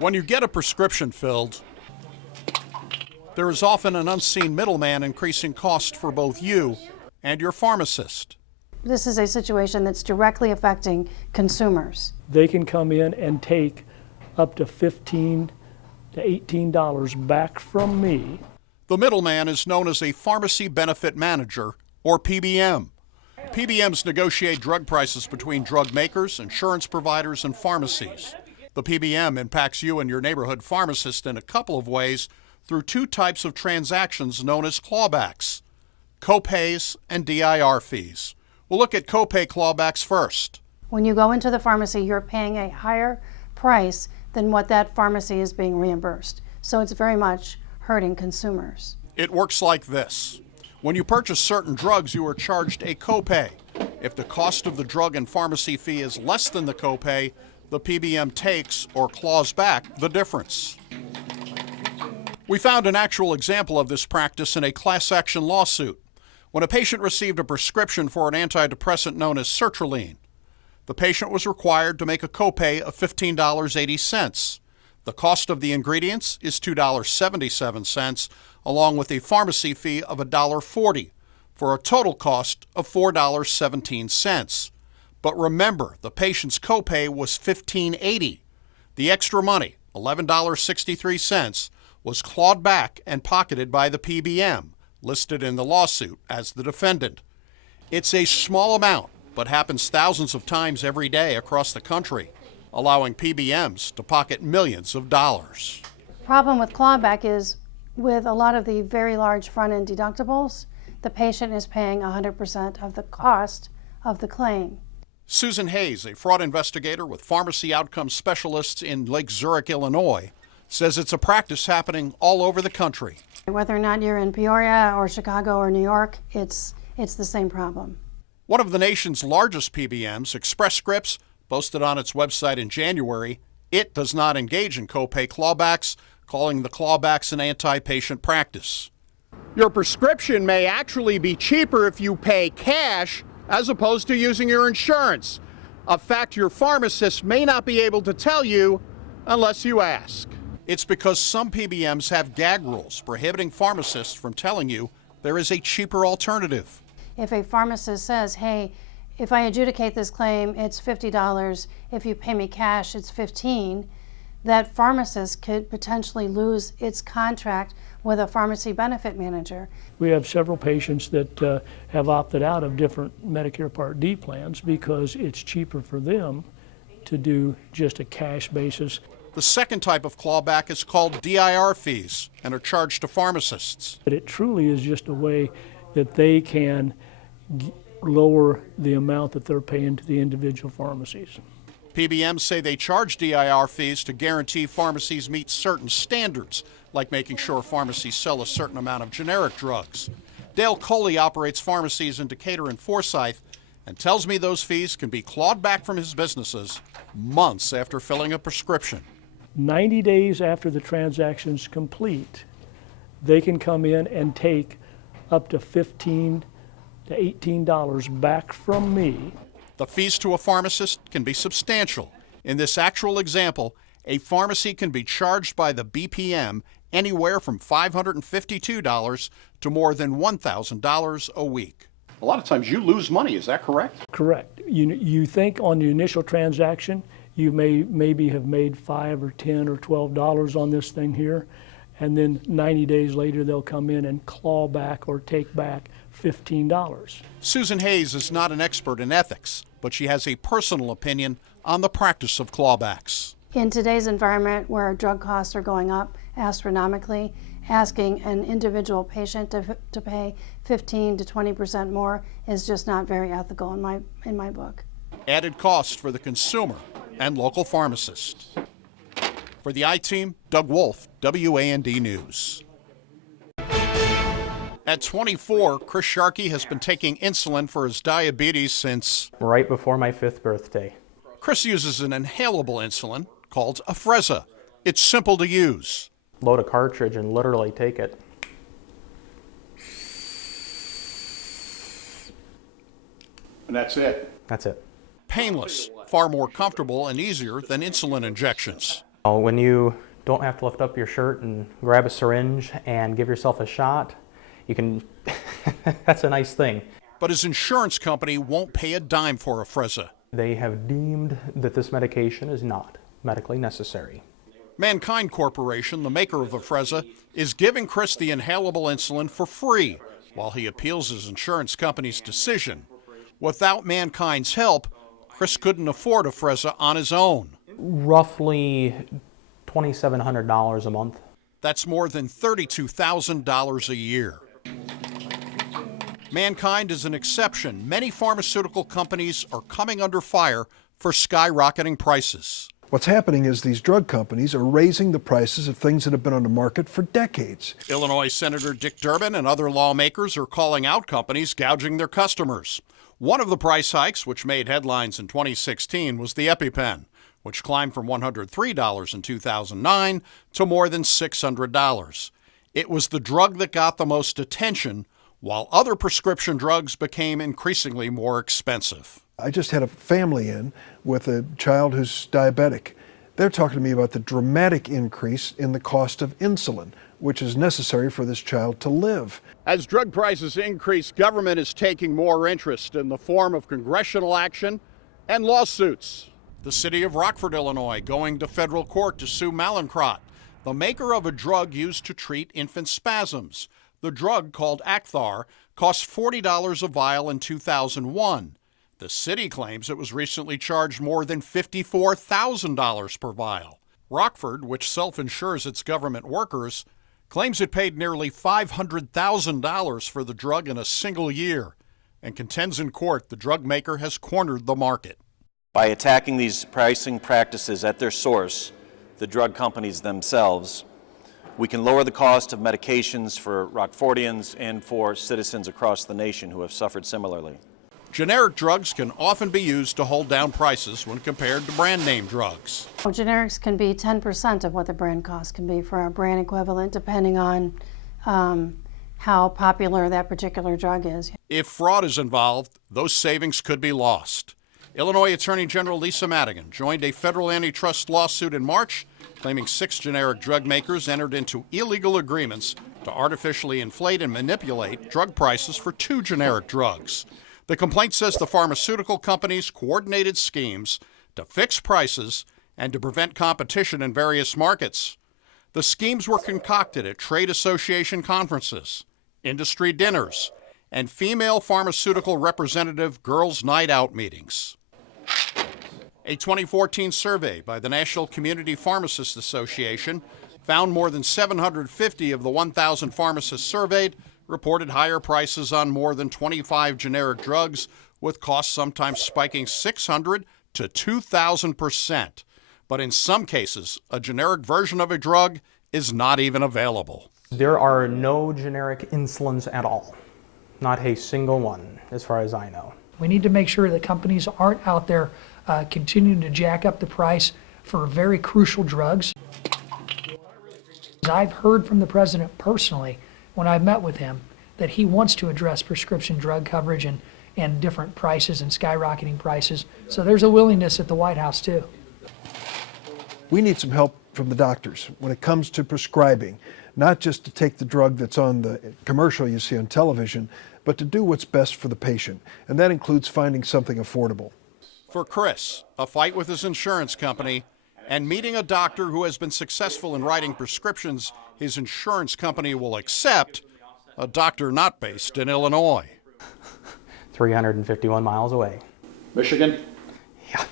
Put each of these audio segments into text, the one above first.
When you get a prescription filled, there is often an unseen middleman increasing cost for both you and your pharmacist. This is a situation that's directly affecting consumers. They can come in and take up to $15 to $18 back from me. The middleman is known as a pharmacy benefit manager, or PBM. PBMs negotiate drug prices between drug makers, insurance providers, and pharmacies. The PBM impacts you and your neighborhood pharmacist in a couple of ways through two types of transactions known as clawbacks: copays and DIR fees. We'll look at copay clawbacks first. When you go into the pharmacy, you're paying a higher price than what that pharmacy is being reimbursed. So it's very much hurting consumers. It works like this. When you purchase certain drugs, you are charged a copay. If the cost of the drug and pharmacy fee is less than the copay, the PBM takes or claws back the difference. We found an actual example of this practice in a class action lawsuit when a patient received a prescription for an antidepressant known as sertraline. The patient was required to make a copay of $15.80. The cost of the ingredients is $2.77, along with a pharmacy fee of $1.40, for a total cost of $4.17. But remember, the patient's copay was $15.80. The extra money, $11.63, was clawed back and pocketed by the PBM, listed in the lawsuit as the defendant. It's a small amount, but happens thousands of times every day across the country, allowing PBMs to pocket millions of dollars. Problem with clawback is with a lot of the very large front-end deductibles, the patient is paying 100% of the cost of the claim. Susan Hayes, a fraud investigator with pharmacy outcomes specialists in Lake Zurich, Illinois, says it's a practice happening all over the country. Whether or not you're in Peoria or Chicago or New York, it's the same problem. One of the nation's largest PBMs, Express Scripts, posted on its website in January, it does not engage in copay clawbacks, calling the clawbacks an anti-patient practice. Your prescription may actually be cheaper if you pay cash as opposed to using your insurance, a fact your pharmacist may not be able to tell you unless you ask. It's because some PBMs have gag rules prohibiting pharmacists from telling you there is a cheaper alternative. If a pharmacist says, hey, if I adjudicate this claim, it's $50. If you pay me cash, it's $15. That pharmacist could potentially lose its contract with a pharmacy benefit manager. We have several patients that have opted out of different Medicare Part D plans because it's cheaper for them to do just a cash basis. The second type of clawback is called DIR fees and are charged to pharmacists. But it truly is just a way that they can lower the amount that they're paying to the individual pharmacies. PBMs say they charge DIR fees to guarantee pharmacies meet certain standards, like making sure pharmacies sell a certain amount of generic drugs. Dale Coley operates pharmacies in Decatur and Forsyth and tells me those fees can be clawed back from his businesses months after filling a prescription. 90 days after the transaction's complete, they can come in and take up to $15 to $18 back from me. The fees to a pharmacist can be substantial. In this actual example, a pharmacy can be charged by the BPM anywhere from $552 to more than $1,000 a week. A lot of times you lose money, is that correct? Correct. You think on the initial transaction, you maybe have made $5 or $10 or $12 on this thing here, and then 90 days later they'll come in and claw back or take back $15. Susan Hayes is not an expert in ethics, but she has a personal opinion on the practice of clawbacks. In today's environment where drug costs are going up astronomically, asking an individual patient to pay 15 to 20% more is just not very ethical in my book. Added cost for the consumer and local pharmacist. For the I-Team, Doug Wolfe, WAND News. At 24, Chris Sharkey has been taking insulin for his diabetes since right before my 5th birthday. Chris uses an inhalable insulin called Afrezza. It's simple to use. Load a cartridge and literally take it. And that's it. That's it. Painless, far more comfortable and easier than insulin injections. When you don't have to lift up your shirt and grab a syringe and give yourself a shot, you can, that's a nice thing. But his insurance company won't pay a dime for Afrezza. They have deemed that this medication is not medically necessary. Mankind Corporation, the maker of Afrezza, is giving Chris the inhalable insulin for free while he appeals his insurance company's decision. Without Mankind's help, Chris couldn't afford Afrezza on his own. Roughly $2,700 a month. That's more than $32,000 a year. Mankind is an exception. Many pharmaceutical companies are coming under fire for skyrocketing prices. What's happening is these drug companies are raising the prices of things that have been on the market for decades. Illinois Senator Dick Durbin and other lawmakers are calling out companies gouging their customers. One of the price hikes, which made headlines in 2016, was the EpiPen, which climbed from $103 in 2009 to more than $600. It was the drug that got the most attention, while other prescription drugs became increasingly more expensive. I just had a family in with a child who's diabetic. They're talking to me about the dramatic increase in the cost of insulin, which is necessary for this child to live. As drug prices increase, government is taking more interest in the form of congressional action and lawsuits. The city of Rockford, Illinois, going to federal court to sue Mallinckrodt, the maker of a drug used to treat infant spasms. The drug, called Acthar, cost $40 a vial in 2001. The city claims it was recently charged more than $54,000 per vial. Rockford, which self-insures its government workers, claims it paid nearly $500,000 for the drug in a single year and contends in court the drug maker has cornered the market. By attacking these pricing practices at their source, the drug companies themselves, we can lower the cost of medications for Rockfordians and for citizens across the nation who have suffered similarly. Generic drugs can often be used to hold down prices when compared to brand name drugs. Generics can be 10% of what the brand cost can be for a brand equivalent, depending on how popular that particular drug is. If fraud is involved, those savings could be lost. Illinois Attorney General Lisa Madigan joined a federal antitrust lawsuit in March, claiming 6 generic drug makers entered into illegal agreements to artificially inflate and manipulate drug prices for 2 generic drugs. The complaint says the pharmaceutical companies coordinated schemes to fix prices and to prevent competition in various markets. The schemes were concocted at trade association conferences, industry dinners, and female pharmaceutical representative girls' night out meetings. A 2014 survey by the National Community Pharmacists Association found more than 750 of the 1,000 pharmacists surveyed reported higher prices on more than 25 generic drugs, with costs sometimes spiking 600 to 2,000%. But in some cases, a generic version of a drug is not even available. There are no generic insulins at all. Not a single one, as far as I know. We need to make sure that companies aren't out there continuing to jack up the price for very crucial drugs. I've heard from the president personally, when I've met with him, that he wants to address prescription drug coverage and different prices and skyrocketing prices. So there's a willingness at the White House too. We need some help from the doctors when it comes to prescribing, not just to take the drug that's on the commercial you see on television, but to do what's best for the patient. And that includes finding something affordable. For Chris, a fight with his insurance company and meeting a doctor who has been successful in writing prescriptions his insurance company will accept, a doctor not based in Illinois. 351 miles away. Michigan? Yeah.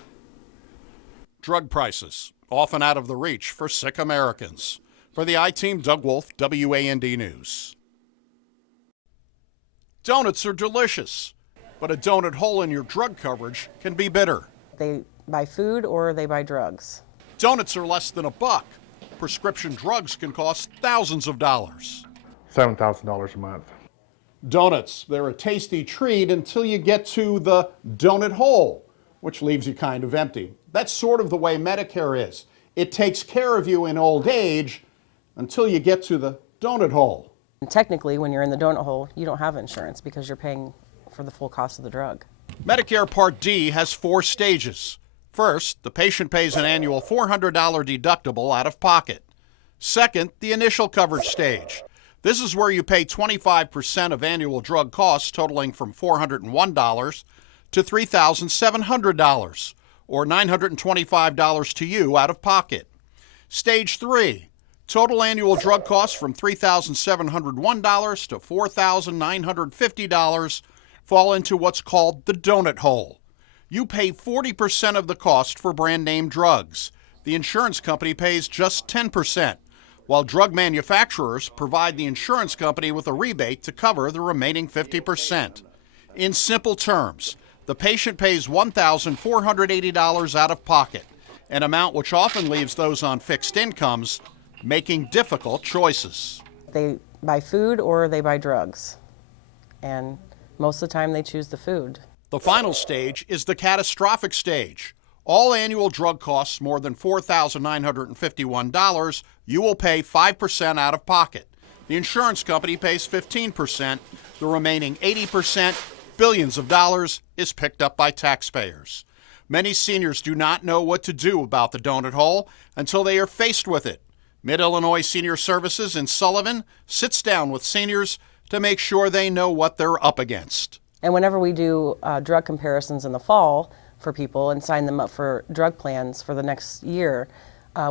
Drug prices, often out of the reach for sick Americans. For the I-Team, Doug Wolfe, WAND News. Donuts are delicious, but a donut hole in your drug coverage can be bitter. They buy food or they buy drugs. Donuts are less than $1. Prescription drugs can cost thousands of dollars. $7,000 a month. Donuts, they're a tasty treat until you get to the donut hole, which leaves you kind of empty. That's sort of the way Medicare is. It takes care of you in old age until you get to the donut hole. And technically, when you're in the donut hole, you don't have insurance because you're paying for the full cost of the drug. Medicare Part D has 4 stages. First, the patient pays an annual $400 deductible out of pocket. Second, the initial coverage stage. This is where you pay 25% of annual drug costs totaling from $401 to $3,700, or $925 to you out of pocket. Stage 3, total annual drug costs from $3,701 to $4,950 fall into what's called the donut hole. You pay 40% of the cost for brand name drugs. The insurance company pays just 10%, while drug manufacturers provide the insurance company with a rebate to cover the remaining 50%. In simple terms, the patient pays $1,480 out of pocket, an amount which often leaves those on fixed incomes making difficult choices. They buy food or they buy drugs. And most of the time they choose the food. The final stage is the catastrophic stage. All annual drug costs more than $4,951, you will pay 5% out of pocket. The insurance company pays 15%. The remaining 80%, billions of dollars, is picked up by taxpayers. Many seniors do not know what to do about the donut hole until they are faced with it. Mid-Illinois Senior Services in Sullivan sits down with seniors to make sure they know what they're up against. And whenever we do drug comparisons in the fall for people and sign them up for drug plans for the next year,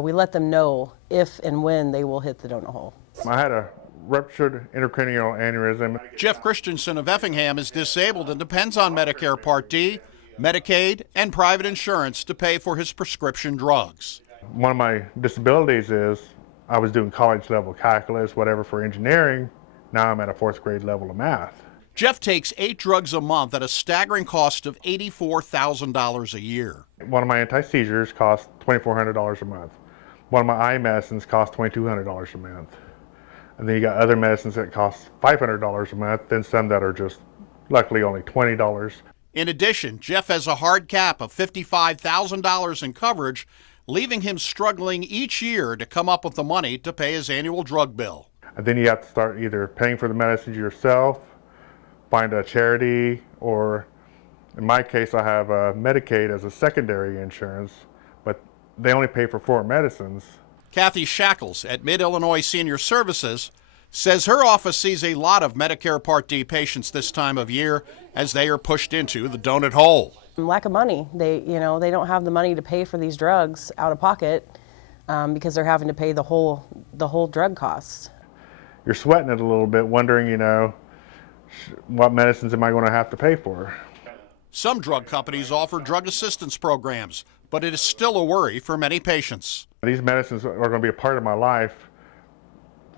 we let them know if and when they will hit the donut hole. I had a ruptured intracranial aneurysm. Jeff Christensen of Effingham is disabled and depends on Medicare Part D, Medicaid, and private insurance to pay for his prescription drugs. One of my disabilities is I was doing college level calculus, whatever, for engineering. Now I'm at a 4th grade level of math. Jeff takes 8 drugs a month at a staggering cost of $84,000 a year. One of my anti-seizures costs $2,400 a month. One of my eye medicines costs $2,200 a month. And then you got other medicines that cost $500 a month, then some that are just luckily only $20. In addition, Jeff has a hard cap of $55,000 in coverage, leaving him struggling each year to come up with the money to pay his annual drug bill. And then you have to start either paying for the medicines yourself, find a charity, or in my case I have Medicaid as a secondary insurance, but they only pay for 4 medicines. Kathy Shackles at Mid-Illinois Senior Services says her office sees a lot of Medicare Part D patients this time of year as they are pushed into the donut hole. Lack of money. They don't have the money to pay for these drugs out of pocket because they're having to pay the whole drug costs. You're sweating it a little bit, wondering, what medicines am I going to have to pay for? Some drug companies offer drug assistance programs, but it is still a worry for many patients. These medicines are going to be a part of my life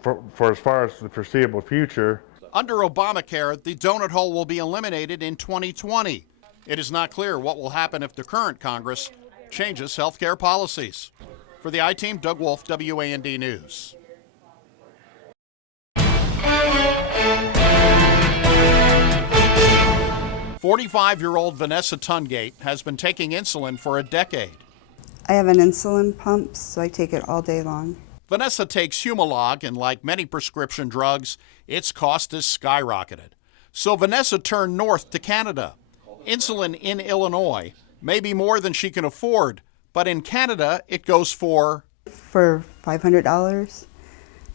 for as far as the foreseeable future. Under Obamacare, the donut hole will be eliminated in 2020. It is not clear what will happen if the current Congress changes health care policies. For the I-Team, Doug Wolfe, WAND News. 45-year-old Vanessa Tungate has been taking insulin for a decade. I have an insulin pump, so I take it all day long. Vanessa takes Humalog, and like many prescription drugs, its cost has skyrocketed. So Vanessa turned north to Canada. Insulin in Illinois may be more than she can afford, but in Canada it goes for $500.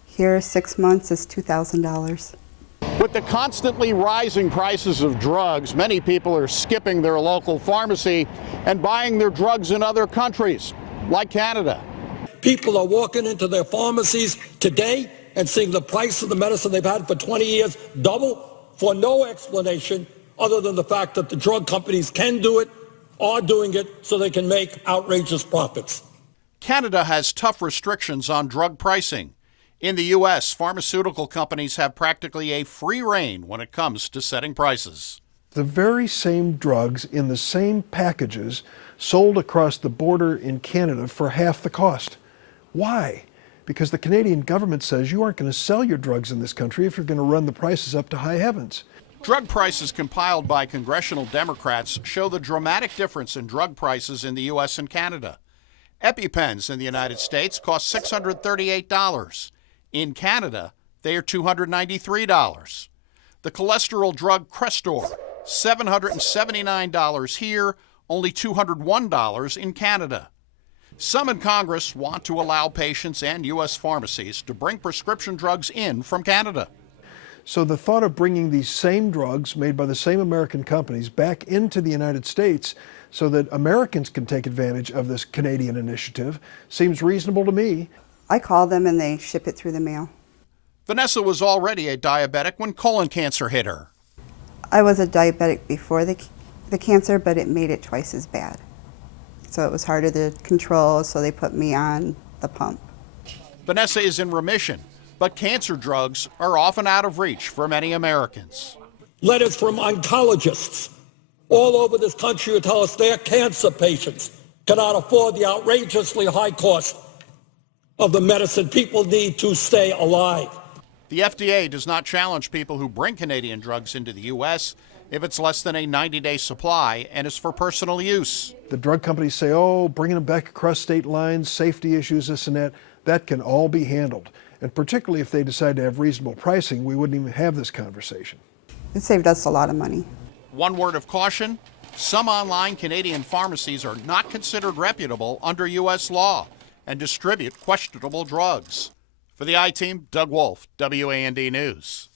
Here, 6 months is $2,000. With the constantly rising prices of drugs, many people are skipping their local pharmacy and buying their drugs in other countries, like Canada. People are walking into their pharmacies today and seeing the price of the medicine they've had for 20 years double for no explanation other than the fact that the drug companies can do it, are doing it, so they can make outrageous profits. Canada has tough restrictions on drug pricing. In the U.S., pharmaceutical companies have practically a free rein when it comes to setting prices. The very same drugs in the same packages sold across the border in Canada for half the cost. Why? Because the Canadian government says you aren't going to sell your drugs in this country if you're going to run the prices up to high heavens. Drug prices compiled by congressional Democrats show the dramatic difference in drug prices in the U.S. and Canada. EpiPens in the United States cost $638. In Canada, they are $293. The cholesterol drug Crestor, $779 here, only $201 in Canada. Some in Congress want to allow patients and U.S. pharmacies to bring prescription drugs in from Canada. So the thought of bringing these same drugs made by the same American companies back into the United States so that Americans can take advantage of this Canadian initiative seems reasonable to me. I call them and they ship it through the mail. Vanessa was already a diabetic when colon cancer hit her. I was a diabetic before the cancer, but it made it twice as bad. So it was harder to control, so they put me on the pump. Vanessa is in remission, but cancer drugs are often out of reach for many Americans. Letters from oncologists all over this country who tell us their cancer patients cannot afford the outrageously high cost of the medicine people need to stay alive. The FDA does not challenge people who bring Canadian drugs into the U.S. if it's less than a 90-day supply and is for personal use. The drug companies say, oh, bringing them back across state lines, safety issues, this and that can all be handled. And particularly if they decide to have reasonable pricing, we wouldn't even have this conversation. It saved us a lot of money. One word of caution, some online Canadian pharmacies are not considered reputable under U.S. law and distribute questionable drugs. For the I-Team, Doug Wolfe, WAND News.